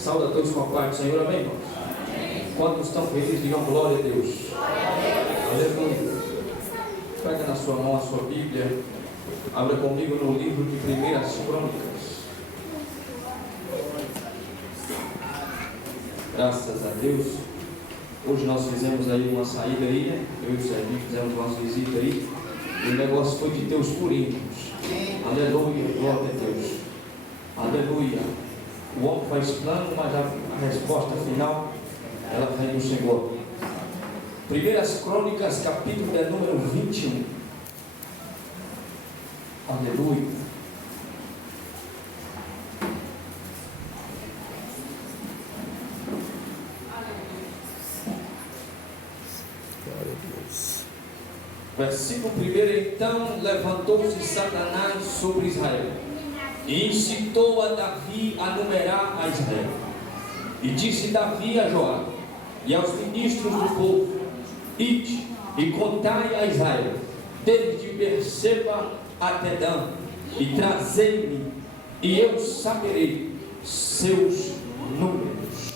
Saúde a todos com a paz do Senhor, amém, irmãos? Quantos estão felizes, digam glória a Deus. Aleluia. Pega na sua mão a sua Bíblia, abra comigo no livro de 1 Crônicas. Graças a Deus. Hoje nós fizemos aí uma saída aí, né? Eu e o Serginho fizemos uma visita aí. E o negócio foi de Deus por íntimos. Aleluia, glória a Deus. Aleluia. O homem faz plano, mas a resposta final, ela vem do Senhor. 1 Crônicas, capítulo de número 21. Aleluia. Glória a Deus. Versículo 1: Então levantou-se Satanás sobre Israel e incitou a Davi a numerar a Israel. E disse Davi a Joabe e aos ministros do povo: Ide e contai a Israel, desde Berseba até Dan, e trazei-me, e eu saberei seus números.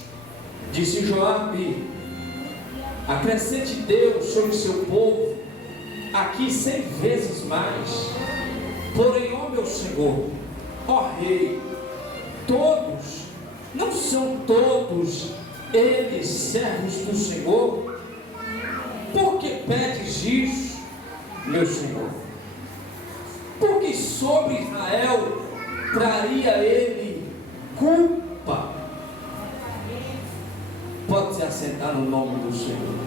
Disse Joabe: Acrescente Deus sobre seu povo aqui 100 vezes mais. Porém, ó meu Senhor, ó Rei, todos, não são todos eles servos do Senhor? Por que pedes isso, meu Senhor? Porque sobre Israel traria ele culpa. Pode se assentar no nome do Senhor.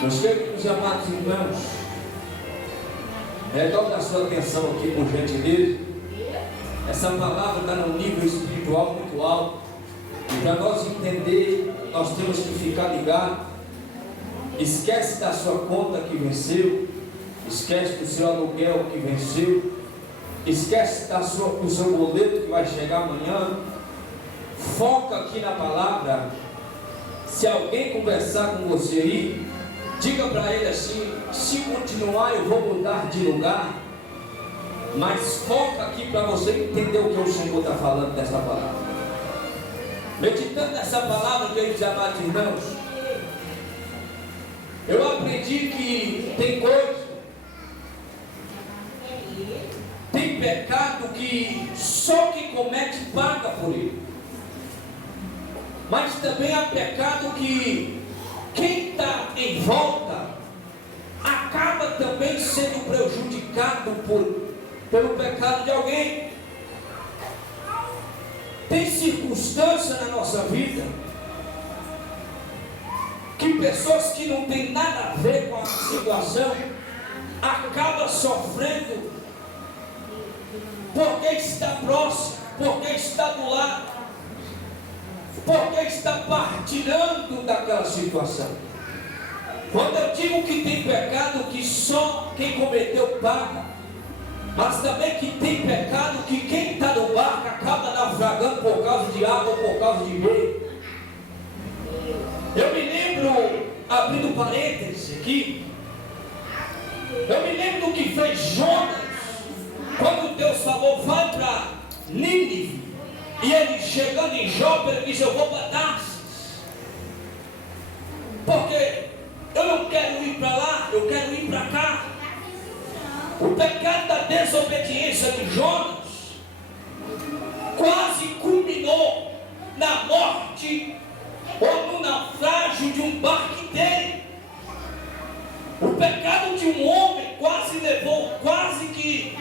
Meus queridos e amados irmãos, redobre a sua atenção aqui, por gentileza. Essa palavra está num nível espiritual muito alto. E para nós entender, nós temos que ficar ligados. Esquece da sua conta que venceu. Esquece do seu aluguel que venceu. Esquece do seu boleto que vai chegar amanhã. Foca aqui na palavra. Se alguém conversar com você aí, diga para ele assim: se continuar eu vou mudar de lugar. Mas foca aqui para você entender o que o Senhor está falando dessa palavra. Meditando nessa palavra, queridos e amados irmãos, eu aprendi que tem coisa, tem pecado que só quem comete paga por ele. Mas também há pecado que quem está em volta acaba também sendo prejudicado pelo pecado de alguém. Tem circunstância na nossa vida que pessoas que não têm nada a ver com a situação acabam sofrendo porque está próximo, porque está do lado, porque está partilhando daquela situação. Quando eu digo que tem pecado que só quem cometeu paga, mas também que tem pecado que quem está no barco acaba naufragando por causa de água ou por causa de meio. Eu me lembro, abrindo parênteses aqui, eu me lembro do que fez Jonas, quando Deus falou: vai para Nínive, e ele chegando em Jope, ele disse: eu vou para Tarsis, porque eu não quero ir para lá, eu quero ir para cá. O pecado da desobediência de Jonas quase culminou na morte ou no naufrágio de um barco inteiro. O pecado de um homem quase levou, quase que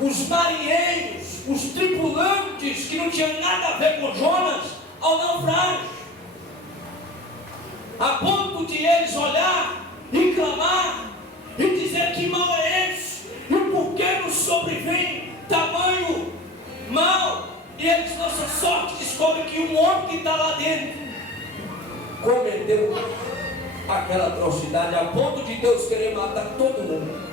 os marinheiros, os tripulantes que não tinham nada a ver com Jonas, ao naufrágio, a ponto de eles olhar e clamar e dizer: que mal é esse? E por que nos sobrevém tamanho mal? E eles, nossa sorte, descobrem que um homem que está lá dentro cometeu aquela atrocidade, a ponto de Deus querer matar todo mundo.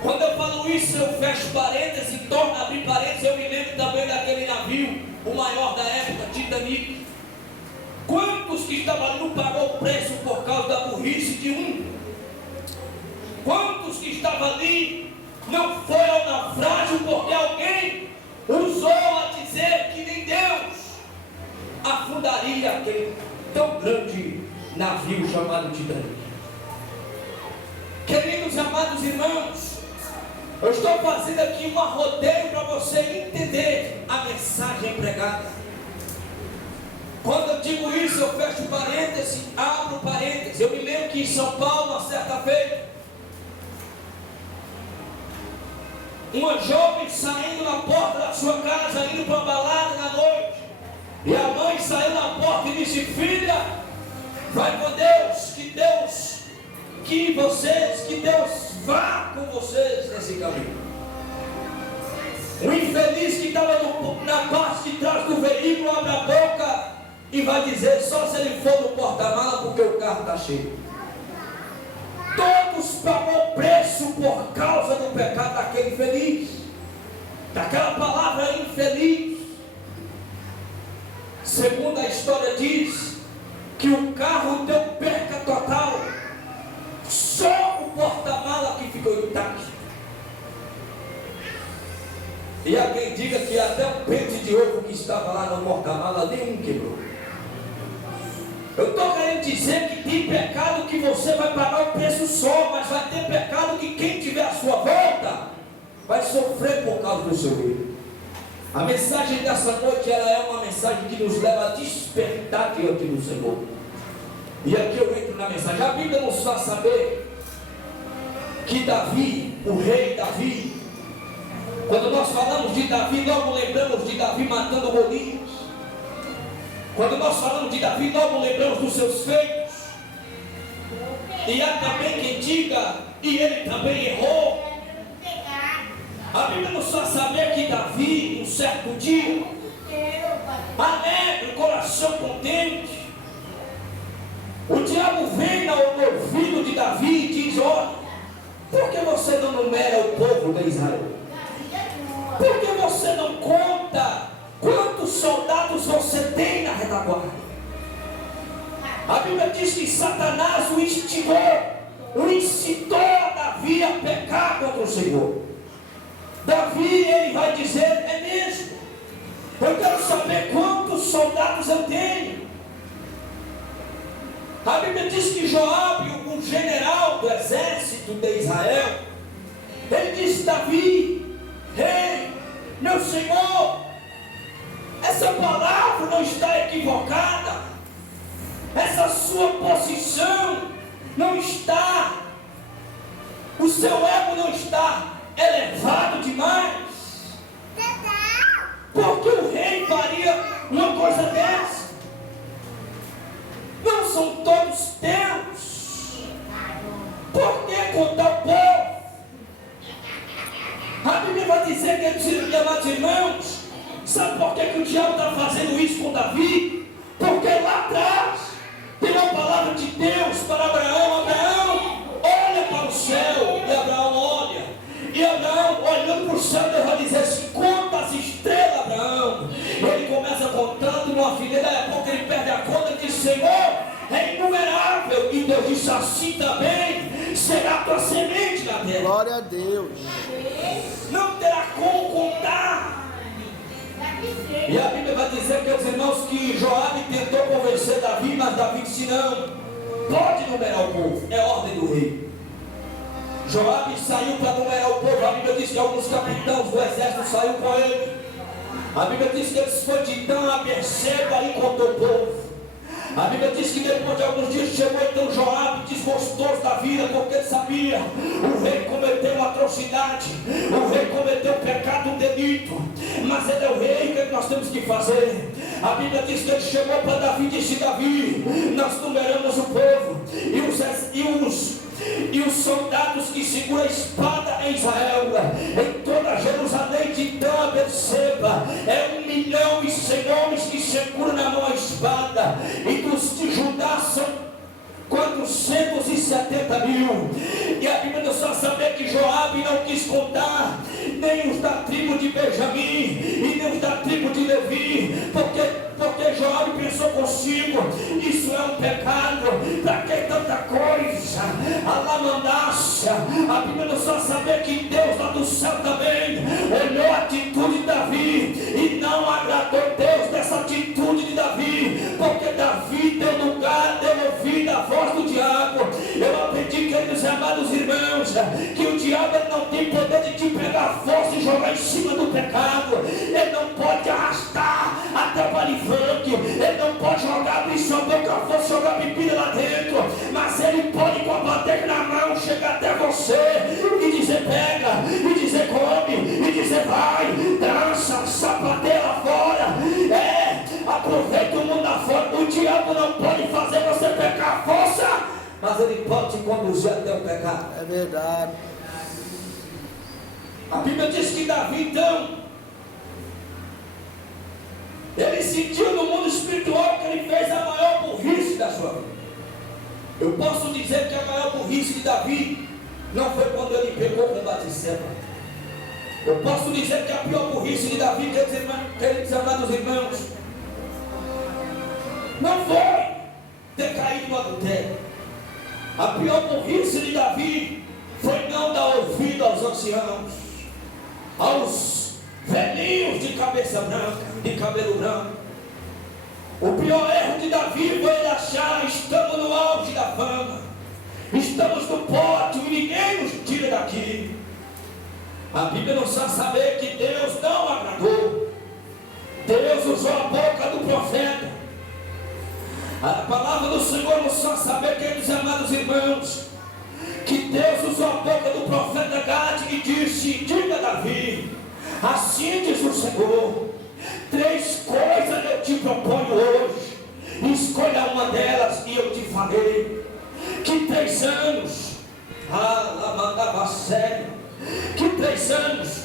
Quando eu falo isso, eu fecho parênteses e torno a abrir parênteses. Eu me lembro também daquele navio, o maior da época, Titanic. Quantos que estavam ali não pagou o preço por causa da burrice de um? Quantos que estavam ali não foi ao naufrágio porque alguém navio chamado Titanic. Queridos amados irmãos, eu estou fazendo aqui uma rodeio para você entender a mensagem pregada. Quando eu digo isso, eu fecho parênteses, abro parênteses. Eu me lembro que em São Paulo, uma certa feita, uma jovem saindo na porta da sua casa, indo para uma balada na noite, e a mãe saiu na porta e disse: filha, vai com Deus, que Deus vá com vocês nesse caminho. O infeliz que estava na parte de trás do veículo abre a boca e vai dizer: só se ele for no porta-mala, porque o carro está cheio. Todos pagou preço por causa do pecado daquele infeliz, daquela palavra infeliz. Segundo a história diz que o carro deu perca total, só o porta-mala que ficou intacto. E alguém diga que até o pente de ovo que estava lá no porta-mala nenhum quebrou. Eu estou querendo dizer que tem pecado que você vai pagar o preço só, mas vai ter pecado que quem tiver à sua volta vai sofrer por causa do seu erro. A mensagem dessa noite, ela é uma mensagem que nos leva a despertar diante do Senhor. E aqui eu entro na mensagem. A Bíblia nos faz saber que Davi, o rei Davi, quando nós falamos de Davi, logo lembramos de Davi matando Golias. Quando nós falamos de Davi, logo lembramos dos seus feitos. E há também quem diga, e ele também errou. A Bíblia nos faz saber que Davi, um certo dia, alegre, coração contente, o diabo vem no ouvido de Davi e diz: olha, por que você não numera o povo de Israel? Por que você não conta quantos soldados você tem na retaguarda? A Bíblia diz que Satanás o incitou a Davi a pecar contra o Senhor. Davi, ele vai dizer: é mesmo, eu quero saber quantos soldados eu tenho. A Bíblia diz que Joabe, um general do exército de Israel, ele disse: Davi, rei, meu senhor, essa palavra não está equivocada, essa sua posição não está, o seu ego não está elevado demais. Porque o rei faria uma coisa dessa? Não são todos teus. Por que contar o povo? A Bíblia vai dizer que, amados irmãos, sabe por que o diabo está fazendo isso com Davi? Porque lá atrás tem uma palavra de Deus para Abraão: Abraão, olha para o céu. E Abraão olha. E Abraão, olhando para o céu, Deus vai dizer assim: conta as estrelas, Abraão. Ele começa contando numa fileira, daí a pouco ele perde a conta e diz: Senhor, é inumerável. E Deus disse: assim também será a tua semente na terra. Glória a Deus. Não terá como contar. E a Bíblia vai dizer, meus irmãos, que Joabe tentou convencer Davi, mas Davi disse: não, pode numerar o povo, é ordem do rei. Joabe saiu para numerar o povo. A Bíblia diz que alguns capitães do exército saíram com ele. A Bíblia diz que eles foram de Dan a Berseba e contou o povo. A Bíblia diz que depois de alguns dias chegou então Joabe, desgostoso da vida, porque ele sabia: o rei cometeu uma atrocidade, o rei cometeu um pecado, um delito, mas ele é o rei. O que nós temos que fazer? A Bíblia diz que ele chegou para Davi e disse: Davi, nós numeramos o povo, e os soldados que seguram a espada em Israel, em toda Jerusalém, de Dan a Berseba, é 1.100.000 homens que seguram na mão a espada, e dos de Judá são 470.000. E a Bíblia nos faz saber que Joabe não quis contar nem os da tribo de Benjamim e nem os da tribo de Levi, porque Joabe pensou consigo: isso é um pecado, para que tanta coisa, a lamandácia. A Bíblia nos faz saber que Deus lá do céu também olhou a atitude de Davi e não agradou Deus dessa atitude de Davi, porque Davi deu lugar, deu ouvido que pegar força e jogar em cima do pecado. Ele não pode arrastar até o balifranque. Ele não pode jogar, abrir sua boca a força, jogar bebida lá dentro. Mas ele pode, com a bandeja na mão, chegar até você e dizer pega, e dizer come, e dizer vai, dança, sapateia lá fora. Aproveita o mundo lá fora. O diabo não pode fazer você pecar a força, mas ele pode te conduzir até o pecado. É verdade. A Bíblia diz que Davi, então, ele sentiu no mundo espiritual que ele fez a maior burrice da sua vida. Eu posso dizer que a maior burrice de Davi não foi quando ele pecou com Batseba. Eu posso dizer que a pior burrice de Davi, queridos amados irmãos, não foi ter caído no adultério. A pior burrice de Davi foi não dar ouvido aos anciãos, aos velhinhos de cabeça branca, de cabelo branco. O pior erro de Davi foi ele achar: estamos no auge da fama, estamos no pódio e ninguém nos tira daqui. A Bíblia nos faz saber que Deus não agradou. Deus usou a boca do profeta. A palavra do Senhor nos faz saber, queridos amados irmãos, que Deus usou a boca do profeta Gade e disse: diga a Davi, assim diz o Senhor, 3 coisas eu te proponho hoje, escolha uma delas e eu te falei. Que 3 anos, mandava sério, que 3 anos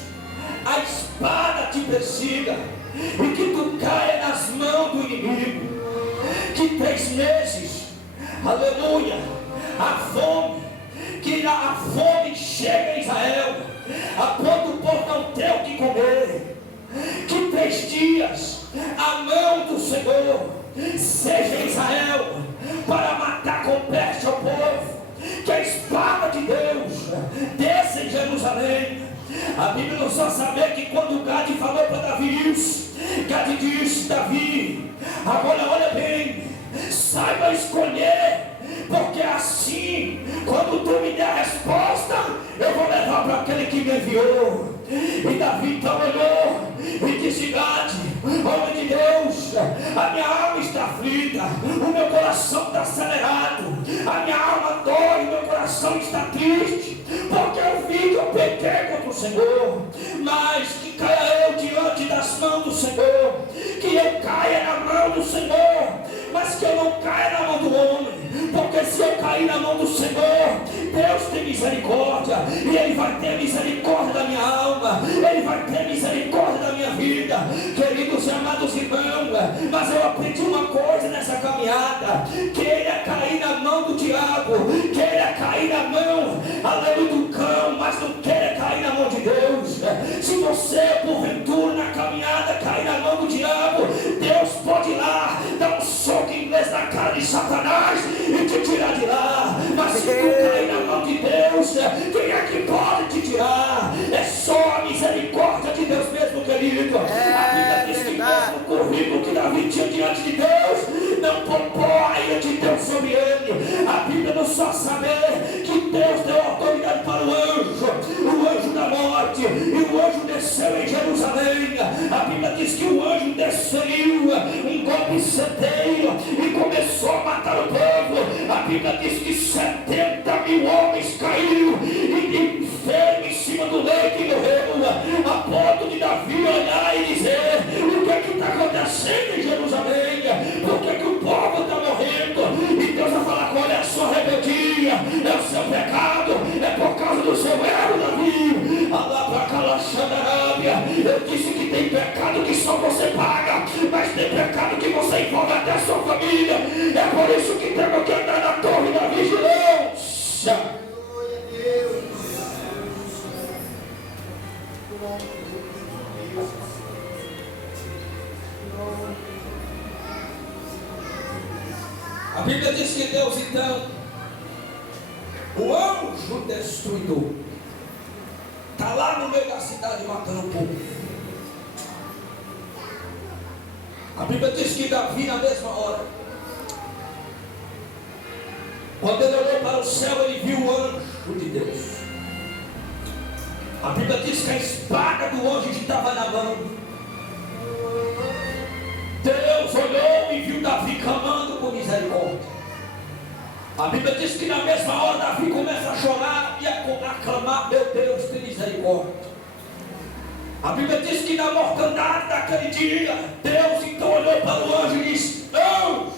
a espada te persiga e que tu caia nas mãos do inimigo. Que 3 meses, aleluia, a fome, que a fome chega em Israel, a ponto do povo não ter o que comer. Que 3 dias a mão do Senhor seja em Israel para matar com peste ao povo. Que a espada de Deus desça em Jerusalém. A Bíblia nos faz saber que quando Gade falou para Davi isso, Gade disse: Davi, agora olha bem, saiba escolher, porque assim, quando tu me der a resposta, eu vou levar para aquele que me enviou. E Davi então olhou e disse: Gade, homem de Deus, a minha alma está aflita, o meu coração está acelerado, a minha alma dói, o meu coração está triste, porque eu vi que eu pequei contra o Senhor. Mas que caia eu diante das mãos do Senhor, que eu caia na mão do Senhor, mas que eu não caia na mão do homem, porque se eu cair na mão do Senhor, Deus tem misericórdia, e Ele vai ter misericórdia da minha alma, Ele vai ter misericórdia da minha vida. Queridos e amados irmãos, mas eu aprendi uma coisa nessa caminhada: queira cair na mão do diabo, queira cair na mão, aleluia, do cão, mas não queira cair na mão de Deus. Se você porventura na caminhada cair na mão do diabo, Deus pode ir lá dar um soco inglês na cara de Satanás e te tirar de lá. Mas se tu cair na mão de Deus, quem é que pode te tirar? É só a misericórdia de Deus mesmo, querido. A Bíblia diz que mesmo o currículo que Davi tinha diante de Deus não poupou a ira de Deus sobre ele. A Bíblia nos faz saber que Deus deu autoridade para o anjo da morte, e o anjo desceu em Jerusalém. A Bíblia diz que o anjo desferiu um golpe certeiro e começou a matar o povo. A Bíblia diz que 70.000 homens caíram e enfermos em cima do leito e morreram, a ponto de Davi olhar e dizer: o que é que está acontecendo em Jerusalém? Por que o povo está morrendo? E Deus vai falar: olha, a sua rebeldia, é o seu pecado, é por causa do seu erro, Davi. Eu disse que tem pecado que só você paga, mas tem pecado que você envolve até a sua família. É por isso que temos que andar na torre da vigilância. A Bíblia diz que Deus, então, o anjo destruidor, está lá no meio da cidade matando o povo. A Bíblia diz que Davi, na mesma hora, quando ele olhou para o céu, ele viu o anjo de Deus. A Bíblia diz que a espada do anjo estava na mão. Deus olhou e viu Davi clamando por misericórdia. A Bíblia diz que na mesma hora Davi começa a chorar e a clamar: meu Deus, tem misericórdia. A Bíblia diz que na mortandade daquele dia, Deus então olhou para o anjo e disse: anjo,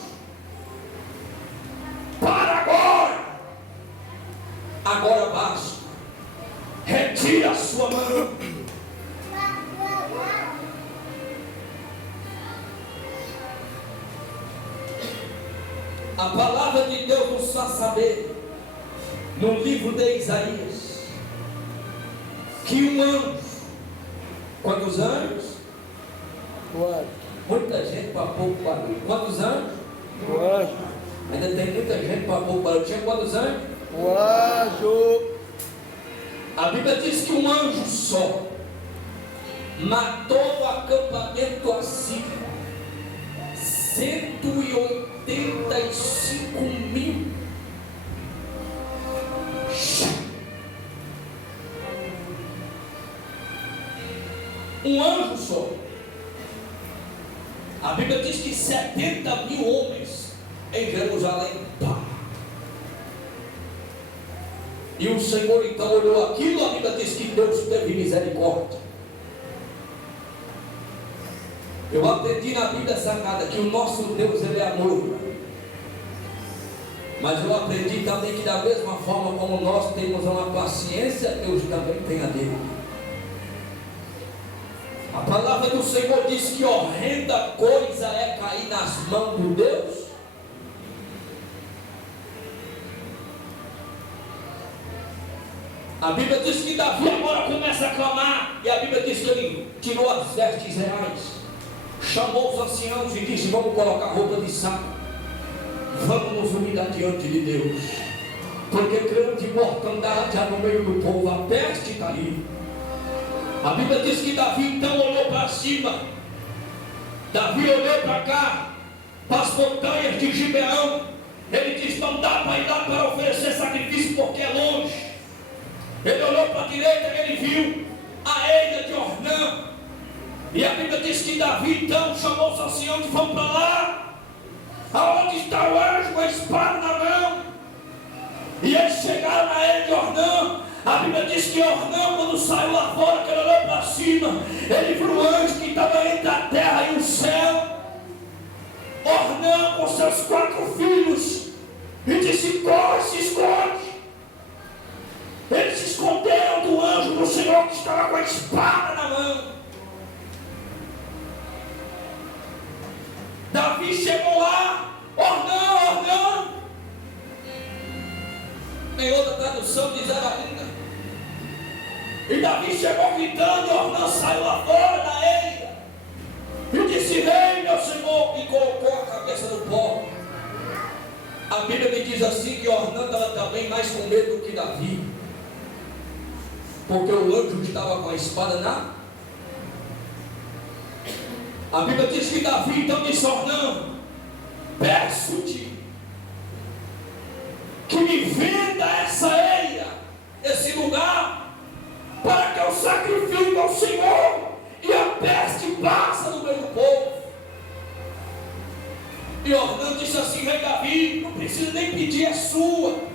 para agora, agora basta, retira a sua mão. A palavra de Deus nos faz saber, no livro de Isaías, que um anjo, quantos anjos? Muita gente para pouco barulho. Quantos anjos? Ainda tem muita gente para pouco barulho. Tinha quantos anjos? A Bíblia diz que um anjo só matou o acampamento assírio, 185.000. Um anjo só. A Bíblia diz que 70.000 homens em Jerusalém. E o Senhor então olhou aquilo. A Bíblia diz que Deus teve misericórdia. Eu aprendi na Bíblia Sagrada que o nosso Deus, Ele é amor. Mas eu aprendi também que da mesma forma como nós temos uma paciência, Deus também tem a dele. A palavra do Senhor diz que horrenda coisa é cair nas mãos de Deus. A Bíblia diz que Davi agora começa a clamar. E a Bíblia diz que ele tirou as vestes reais, chamou os anciãos e disse: vamos colocar roupa de saco, vamos nos humilhar diante de Deus, porque grande mortandade há no meio do povo, a peste está ali. A Bíblia diz que Davi então olhou para cima. Davi olhou para cá, para as montanhas de Gibeão. Ele disse: não dá para ir lá para oferecer sacrifício porque é longe. Ele olhou para a direita e ele viu a eira de Ornã. E a Bíblia diz que Davi então chamou os anciãos e disse: vamos para lá, aonde está o anjo com a espada na mão. E eles chegaram na eira de Ornã. A Bíblia diz que Ornã, quando saiu lá fora, que ele olhou para cima, ele viu o anjo que estava entre a terra e o céu. Ornã com seus 4 filhos, e disse: corre, se esconde. Eles se esconderam do anjo do Senhor que estava com a espada na mão. Davi chegou lá: Ornã. Em outra tradução diz ainda. E Davi chegou gritando, e Ornã saiu lá fora da eira e disse: rei, meu senhor, e colocou a cabeça no pó. A Bíblia me diz assim que Ornã estava também mais com medo do que Davi, porque o anjo estava com a espada na. A Bíblia diz que Davi então disse: Ornã, peço-te que me venda essa eira, esse lugar, para que eu sacrifique ao Senhor e a peste passa no meio do povo. E Ornã disse assim: rei Davi, não precisa nem pedir, é sua.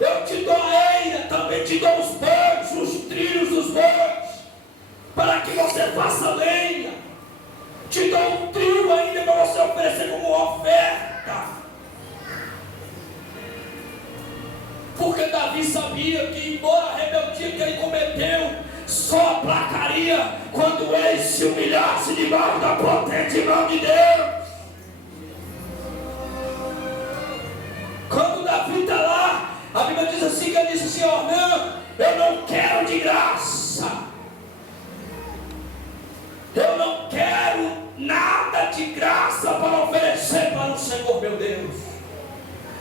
Eu te dou a eira, também te dou os bois, os trilhos dos bois, para que você faça lenha. Te dou um trio ainda para você oferecer como oferta. Porque Davi sabia que, embora a rebeldia que ele cometeu só aplacaria quando ele se humilhasse debaixo da potente mão de Deus. Quando Davi está lá, a Bíblia diz assim, que ele disse assim: Ornã, eu não quero de graça, eu não quero nada de graça para oferecer para o Senhor meu Deus.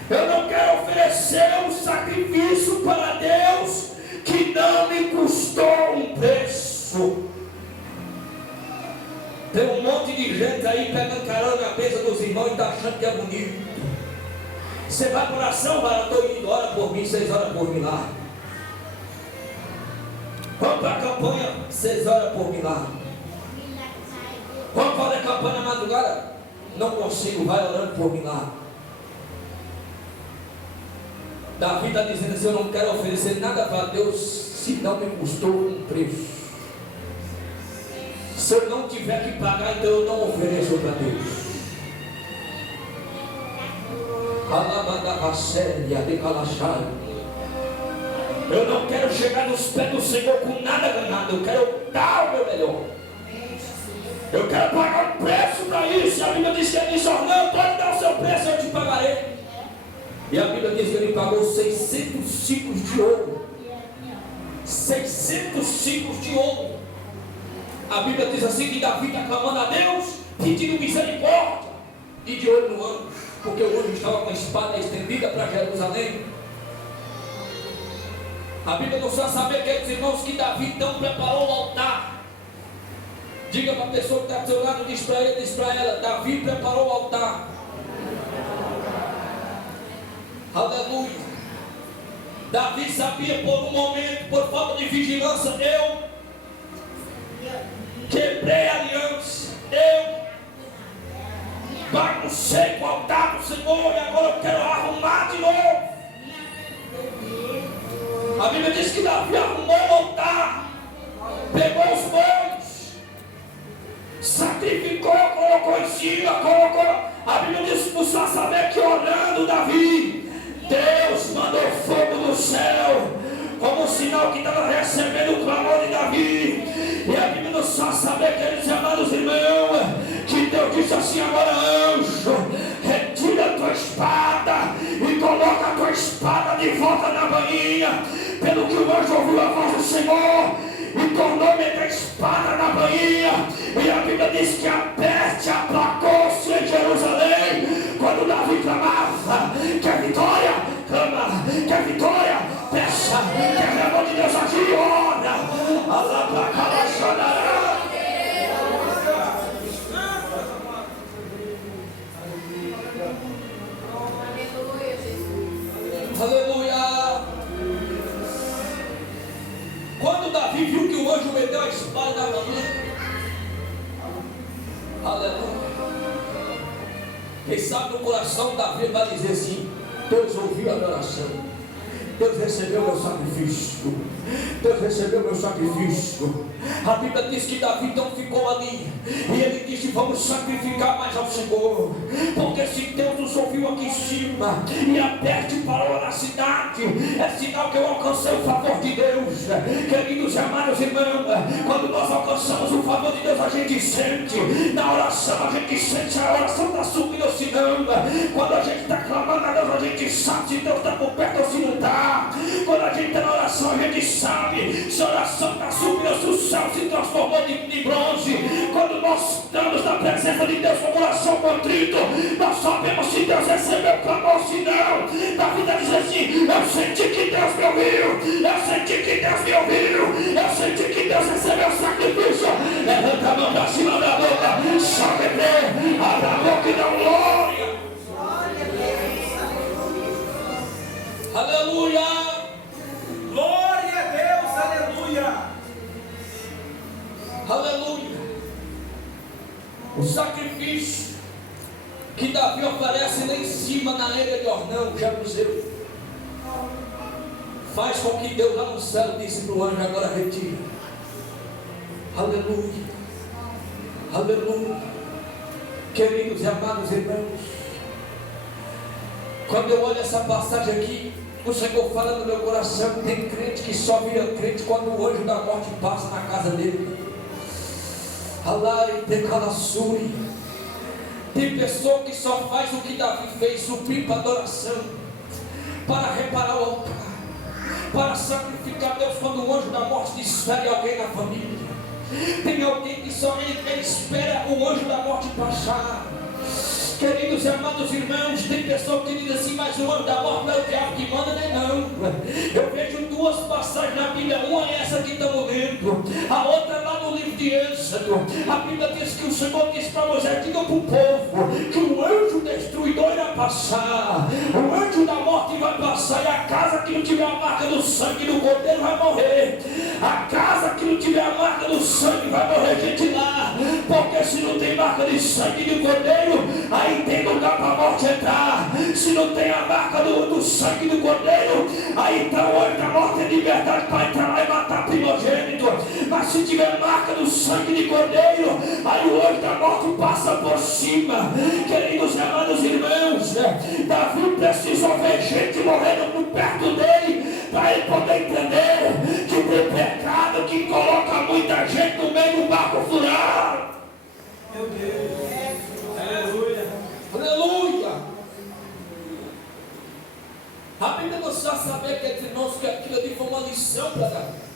Eu não quero oferecer um sacrifício para Deus que não me custou um preço. Tem um monte de gente aí pegando carona na mesa dos irmãos e está achando que é bonito. Você vai para oração, vai, eu estou indo, ora por mim, 6 horas por mim lá. Vamos para a campanha, 6 horas por milagre. Vamos fazer a campanha na madrugada. Não consigo, vai orando por milagre. Davi está dizendo assim: eu não quero oferecer nada para Deus se não me custou um preço. Se eu não tiver que pagar, então eu não ofereço para Deus. Eu não quero chegar nos pés do Senhor com nada ganhado. Eu quero dar o meu melhor. Eu quero pagar um preço para isso. A Bíblia diz que ele disse: não, pode dar o seu preço, eu te pagarei. E a Bíblia diz que ele pagou 600 ciclos de ouro. 600 ciclos de ouro. A Bíblia diz assim que Davi está clamando a Deus, pedindo misericórdia e de olho no anjo, porque o anjo estava com a espada estendida para Jerusalém. A Bíblia nos faz saber, queridos irmãos, que Davi então preparou o altar. Diga para a pessoa que está do seu lado, diz para ele, diz para ela: Davi preparou o altar. Aleluia. Davi sabia, por um momento, por falta de vigilância, eu quebrei a aliança, eu baguncei com o altar do Senhor e agora eu quero arrumar de novo. A Bíblia diz que Davi arrumou o altar, pegou os bois, sacrificou, colocou em cima, colocou. A Bíblia diz nos faz saber que orando Davi, Deus mandou fogo do céu, como sinal que estava recebendo o clamor de Davi. E a Bíblia nos faz saber, queridos e amados irmãos, que Deus disse assim: agora, anjo, retira a tua espada e coloca a tua espada de volta na bainha. Pelo que o anjo ouviu a voz do Senhor e tornou meter a espada na bainha. E a Bíblia diz que a peste aplacou-se em Jerusalém quando Davi clamava. Quer vitória? Clama. Quer vitória? Peça. Quer amor de Deus aqui? Ora. Allah pra cá, chorará. Aleluia. Quando Davi viu que o anjo meteu a espada na bainha, aleluia. Quem sabe no coração Davi vai dizer assim: Deus ouviu a minha oração, Deus recebeu meu sacrifício, Deus recebeu meu sacrifício. A Bíblia diz que Davi então ficou ali e ele disse: vamos sacrificar mais ao Senhor, porque se Deus nos ouviu aqui em cima e a peste parou na cidade, é sinal que eu alcancei o favor de Deus. Queridos e amados irmãos, quando nós alcançamos o favor de Deus, a gente sente na oração, a gente sente a oração está subindo ou se não. Quando a gente está clamando a Deus, a gente sabe se Deus está por perto ou se não está. Quando a gente está na oração, a gente sabe se a oração está subindo ou se o céu se transformou de bronze. Quando nós estamos na presença de Deus com coração contrito, nós sabemos se Deus recebeu o clamor ou se não. Davi está dizendo assim: eu senti que Deus me ouviu, eu senti que Deus me ouviu, eu senti que Deus recebeu o sacrifício. Levanta a mão para cima da boca, sobe bem, abre a boca e dá glória. Aleluia. Glória a Deus, aleluia. Aleluia. O sacrifício que Davi oferece lá em cima na ilha de Ornão, Jebuseu, faz com que Deus lá no céu disse para o anjo: agora retira. Aleluia. Aleluia. Queridos e amados irmãos, quando eu olho essa passagem aqui, o Senhor fala no meu coração: tem crente que só vira crente quando o anjo da morte passa na casa dele. Tem pessoa que só faz o que Davi fez, subir para adoração, para reparar o altar, para sacrificar a Deus quando o anjo da morte desfere alguém na família. Tem alguém que só ele espera o anjo da morte passar. Queridos e amados irmãos, tem pessoa que diz assim: mas o anjo da morte não é o diabo que manda, nem não. Eu vejo duas passagens na Bíblia, uma é essa que estamos lendo, a outra é lá no livro de Êxodo. A Bíblia diz que o Senhor disse para Moisés: diga para o povo que o anjo destruidor irá passar, o anjo anjo da morte vai passar, e a casa que não tiver a marca do sangue do Cordeiro vai morrer. A casa que não tiver a marca do sangue vai morrer gente lá, porque se não tem marca de sangue do Cordeiro, aí tem lugar para a morte entrar. Se não tem a marca do sangue do Cordeiro, aí está o olho da morte, é liberdade para entrar lá e matar primogênito. Mas se tiver marca do sangue de Cordeiro, aí o olho da morte passa por cima. Queridos amados irmãos, Davi precisou ver gente morrendo perto dele, para ele poder entender que tem pecado que coloca muita gente no meio do barco furado. Meu Deus. Aleluia. Aleluia. A Bíblia nos faz saber que entre nós que aquilo ali foi uma lição para Davi.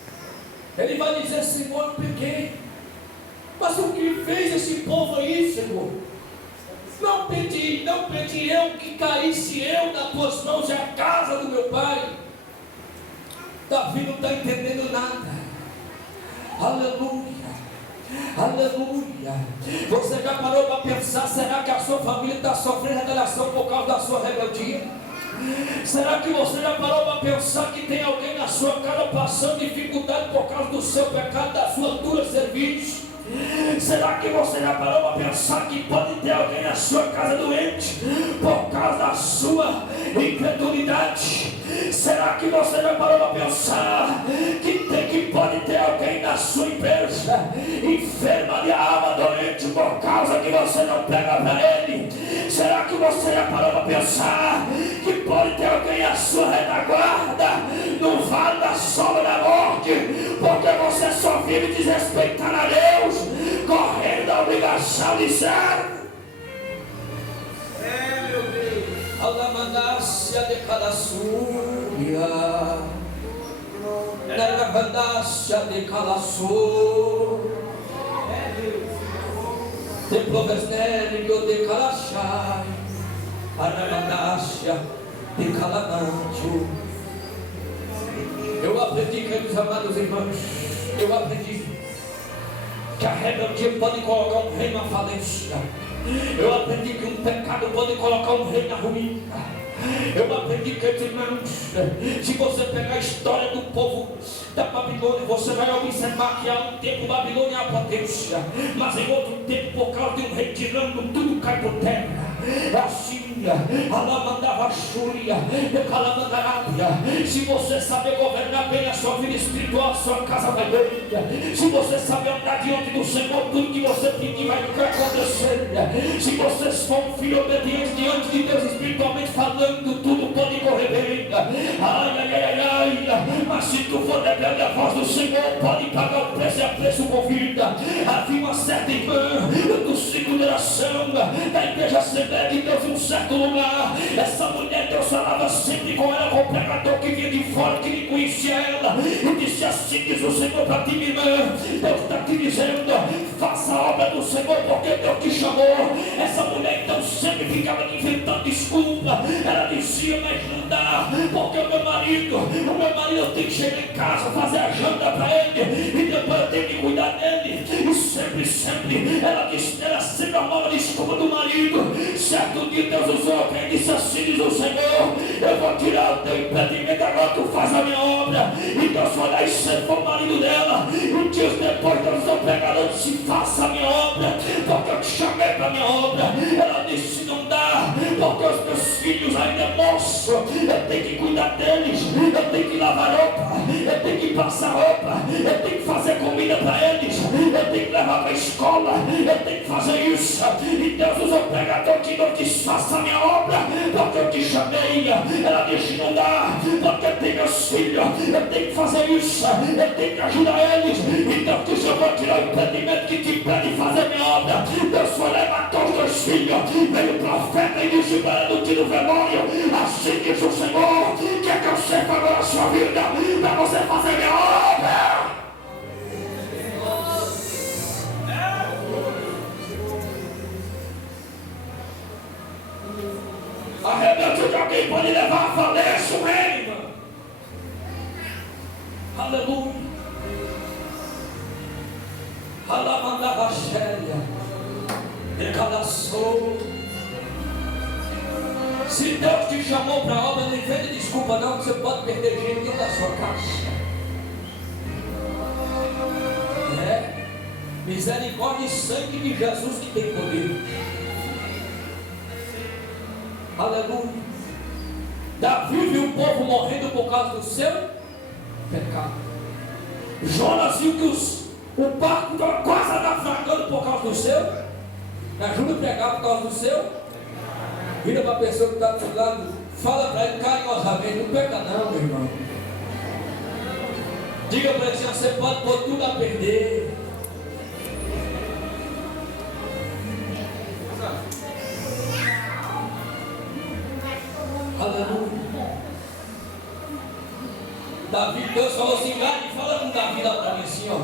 Ele vai dizer: Senhor, eu pequei, mas o que fez esse povo aí, Senhor? Não pedi eu que caísse eu nas tuas mãos e a casa do meu pai. Davi não está entendendo nada. Aleluia. Aleluia. Você já parou para pensar, será que a sua família está sofrendo revelação por causa da sua rebeldia? Será que você já parou para pensar que tem alguém na sua casa passando dificuldade por causa do seu pecado, da sua dura serviço? Será que você já parou para pensar que pode ter alguém na sua casa doente por causa da sua incredulidade? Será que você já parou para pensar que pode ter alguém na sua empresa enferma de alma doente por causa que você não prega para ele? Será que você já parou para pensar que pode ter alguém à sua retaguarda no vale da sombra da morte porque você só vive desrespeitando a Deus, correndo da obrigação de servo? Meu Deus. Alamandácia de Calassúria, Narabandácia de Calassú, Templovesnério de Calachai, Aramandácia de Calanancho. Eu aprendi, queridos amados irmãos, eu aprendi que a rebeldia pode colocar um rei na falência. Eu aprendi que um pecado pode colocar um rei na ruína. Eu aprendi, queridos irmãos, se você pegar a história do povo da Babilônia, você vai observar que há um tempo Babilônia é a potência, mas em outro tempo, por causa de um rei tirano, tudo cai por terra. Assim, Alamandava Xúria, Calamandarábia. Se você saber governar bem a sua vida espiritual, a sua casa vai bem. Se você saber andar diante do Senhor, tudo que você pedir vai acontecer. Se você for um filho obediente diante de Deus espiritualmente falando, tudo pode correr bem. Ai, ai, ai, ai. Mas se tu for rebelde a voz do Senhor, pode pagar o preço e a preço com vida. Havia uma certa irmã do ciclo de oração da igreja Assembleia de Deus em um certo lugar. Essa mulher, Deus falava sempre com ela, com o pregador que vinha de fora, que nem conhecia ela, e disse assim: diz o Senhor para ti, minha irmã, Deus está te dizendo, faça a obra do Senhor, porque Deus te chamou. Essa mulher então sempre ficava inventando desculpa. Ela dizia: mas não dá, porque o meu marido tem que chegar em casa, fazer a janta para ele, e depois eu tenho que cuidar dele. E sempre ela sempre arrumava desculpa do marido. Certo dia Deus usou alguém e disse assim: diz o Senhor, eu vou tirar o teu impedimento, agora tu faz a minha obra. E Deus foi lá e sempre foi o marido dela. E dias depois Deus usou o pregador e disse: faça a minha obra, porque eu te chamei para a minha obra. Ela disse: não dá, porque os meus filhos ainda é moço, eu tenho que cuidar deles, eu tenho que lavar roupa, eu tenho que passar roupa, eu tenho que fazer comida para eles, eu tenho que levar para a escola, eu tenho que fazer isso. E Deus usou o pregador que não disse: faça a minha obra, porque eu te chamei. Ela disse: não dá, porque eu tenho meus filhos, eu tenho que fazer isso, eu tenho que ajudar eles. E Deus disse: eu vou tirar o impedimento que te impede de fazer a minha obra. Deus foi lá e matou os dois filhos. Veio o profeta e disse para ela no dia do velório: assim diz o Senhor, que é que eu servo agora a sua vida, para você fazer a minha obra. A rebeldia de alguém pode levar a falência, um reino. Aleluia. Alamandava Xéria, Decalaçou. Se Deus te chamou para a obra, não invente desculpa não, que você pode perder gente dentro da sua casa. Misericórdia e sangue de Jesus que tem poder. Aleluia. Davi viu o povo morrendo por causa do seu pecado. Jonas viu que o barco estava quase naufragando por causa do seu. Me ajuda a pregar por causa do seu. Vira para a pessoa que está do seu lado, fala para ele carinhosamente: não peca não, meu irmão. Diga para ele assim: você pode pôr tudo a perder. Aleluia. Davi, Deus falou assim: Gade, fala com Davi lá para mim assim, ó.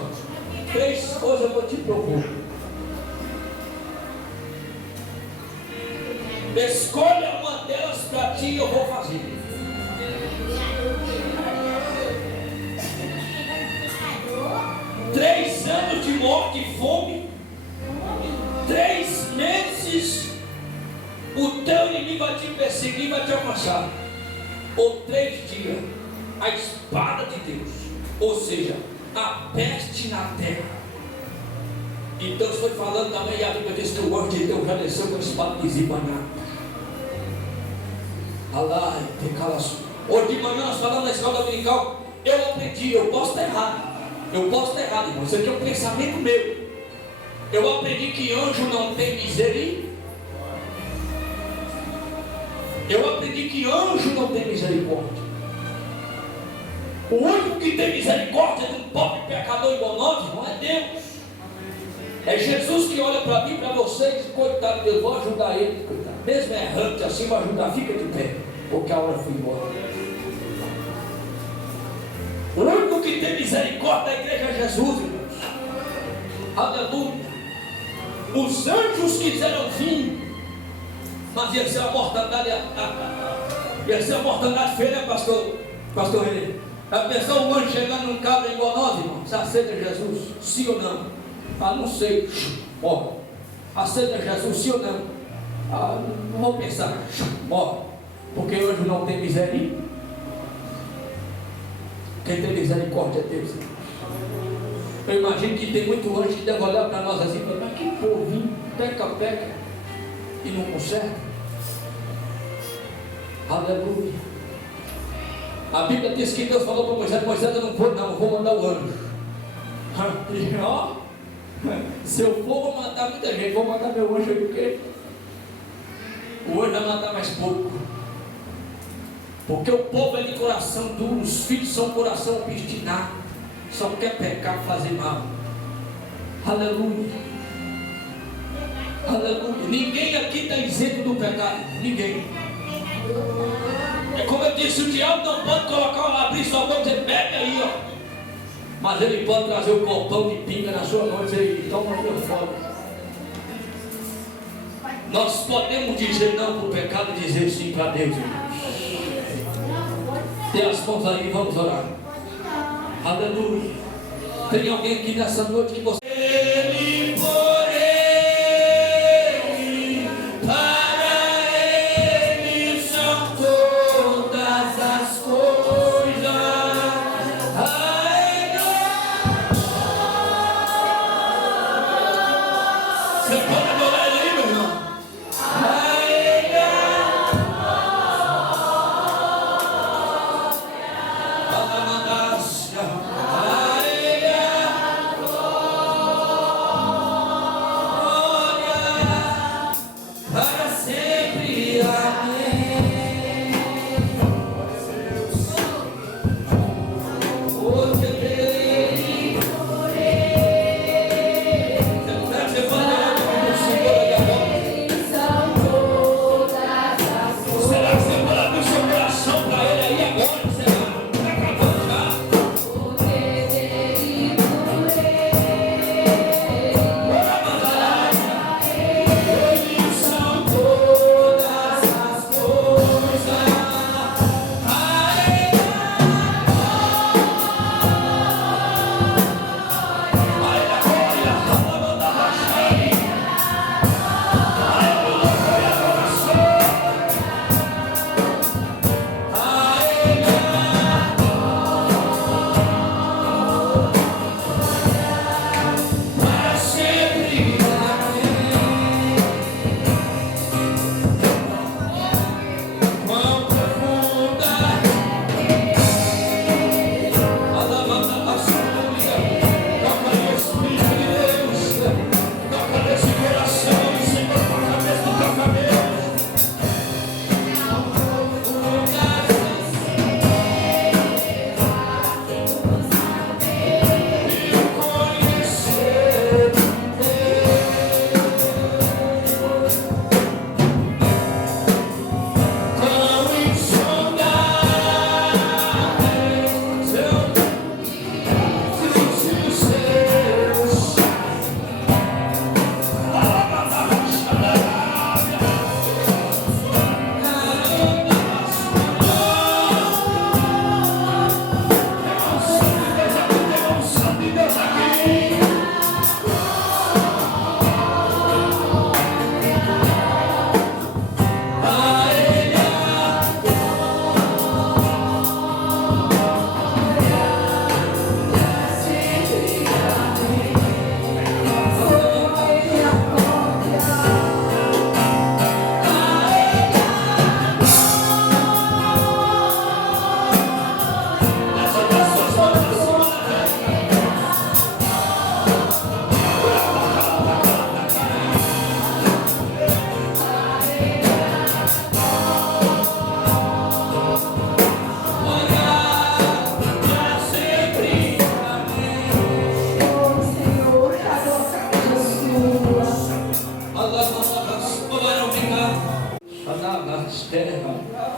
3 coisas eu vou te propor. Escolha uma delas para ti e eu vou fazer. Três anos de morte e fome, 3 meses o teu inimigo vai te perseguir, vai te alcançar, ou 3 dias a espada de Deus, ou seja, a peste na terra. E Deus foi falando também, e a Bíblia diz que o anjo de Deus já desceu com a espada de zibanhaca. Alai, pecalaço. Hoje de manhã nós falamos na escola dominical, eu aprendi, eu posso estar errado. Eu posso estar errado, irmão. Isso aqui é um pensamento meu. Eu aprendi que anjo não tem misericórdia. Eu aprendi que anjo não tem misericórdia. O único que tem misericórdia de um pobre pecador igual nós, irmão, é Deus. É Jesus que olha para mim, para vocês, coitado, eu vou ajudar ele, coitado. Mesmo errante assim, vou ajudar, fica de pé, porque a hora foi embora. O único que tem misericórdia da igreja é Jesus, irmãos. Aleluia. Os anjos quiseram vir, mas ia ser a mortandade, ia ser a mortandade feia, né, pastor René? A pessoa, o anjo chegando num cabra igual nós, irmão, você aceita Jesus? Sim ou não? Ah, não sei. Morre. Aceita Jesus, sim ou não? Ah, não vou pensar. Morre. Porque o anjo não tem misericórdia. Quem tem misericórdia é Deus. Eu imagino que tem muito anjo que deve olhar para nós assim, mas que povinho, peca e não conserta. Aleluia. A Bíblia diz que Deus falou para Moisés: Moisés, eu não vou não, vou mandar o anjo. E ó, se eu for, vou matar muita gente, vou matar meu anjo aí, porque o anjo vai matar mais pouco. Porque o povo é de coração duro, os filhos são coração obstinado, só quer pecar, fazer mal. Aleluia. Aleluia. Ninguém aqui está isento do pecado, ninguém. É como eu disse, o diabo não pode colocar, abrir sua boca e dizer: bebe aí, ó. Mas ele pode trazer o copão de pinga na sua mão e dizer: toma aí, eu falo. Nós podemos dizer não para o pecado e dizer sim para Deus, irmãos. Tem as mãos aí, vamos orar. Aleluia. Tem alguém aqui nessa noite que você... Ele por ele, para ele são todas as coisas. A ele... Você pode adorar ele aí, meu irmão?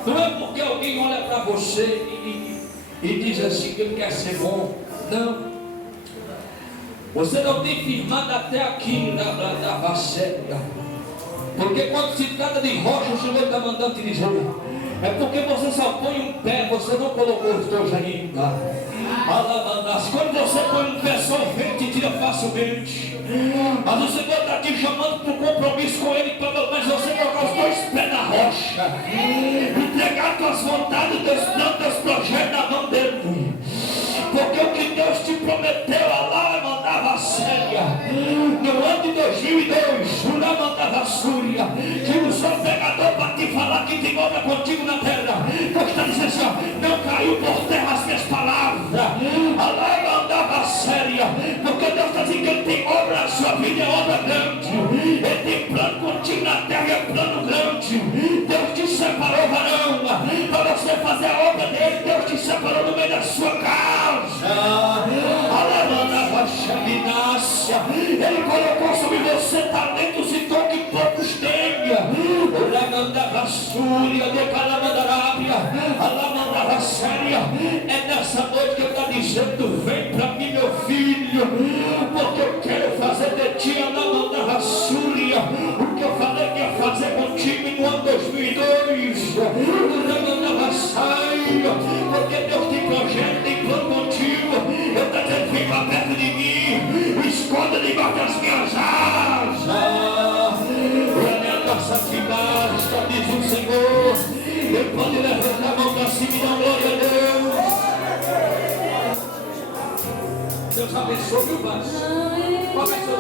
Não é porque alguém olha para você e diz assim que ele quer ser bom. Não. Você não tem firmado até aqui na vaceta. Porque quando se trata de rocha, o Senhor está mandando te dizer. É porque você só põe um pé, você não colocou os dois ainda. Quando você põe um pé só, o vento te tira facilmente. Mas o Senhor está te chamando para um compromisso com Ele, mas você colocar os dois pés na rocha. Entregar tuas vontades, teus planos, teus projetos na mão dele. Porque o que Deus te prometeu, Allah mandava séria. No ano de 2002, Jurá mandava súria. Que o Senhor pegador para te falar que tem obra contigo na terra. Deus está dizendo assim, não caiu por terra as minhas palavras. Allah mandava séria. Porque Deus está dizendo que Ele tem obra na sua vida, é obra grande. Ele tem plano contigo na terra, é plano grande. Deus te separou, varão, para você fazer a obra dele. Deus te separou no meio da sua casa. Ele colocou sobre você talentos e dom que poucos têm. É nessa noite que ele está dizendo: vem para mim, meu filho, porque eu quero fazer de ti a Namandavassúria. O que eu falei que ia fazer contigo no ano 2002. Porque Deus tem projeto, tem plano contigo. Eu estou dizendo: vem para perto de mim, esconda debaixo das minhas asas. Nossa que basta, diz o Senhor. Ele pode levantar a mão para cima e dar glória a Deus. Deus abençoe, viu, Pai? Qual é o seu